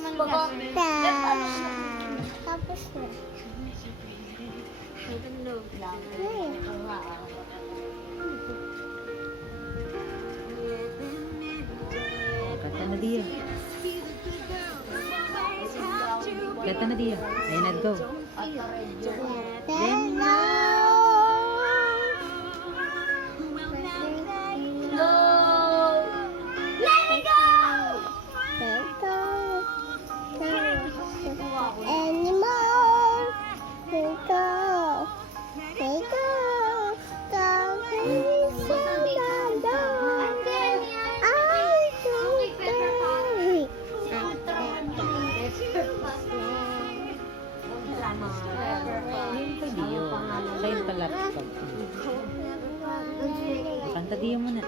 Tapos na. Kata na dia. Kata na dia. Ayan na, go. Then Ayun pa diyo. Sa'yo pa laptop. Kanta diyo muna.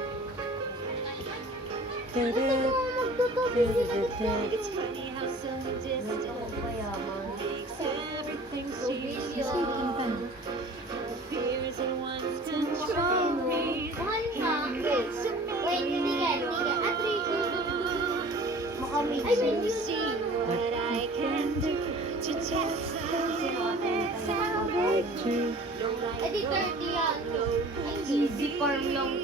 It's funny how so distant makes everything seem slow. Fears that once control me. Wait, tigil. See what I can do to just Editor, diyan. Easy form lang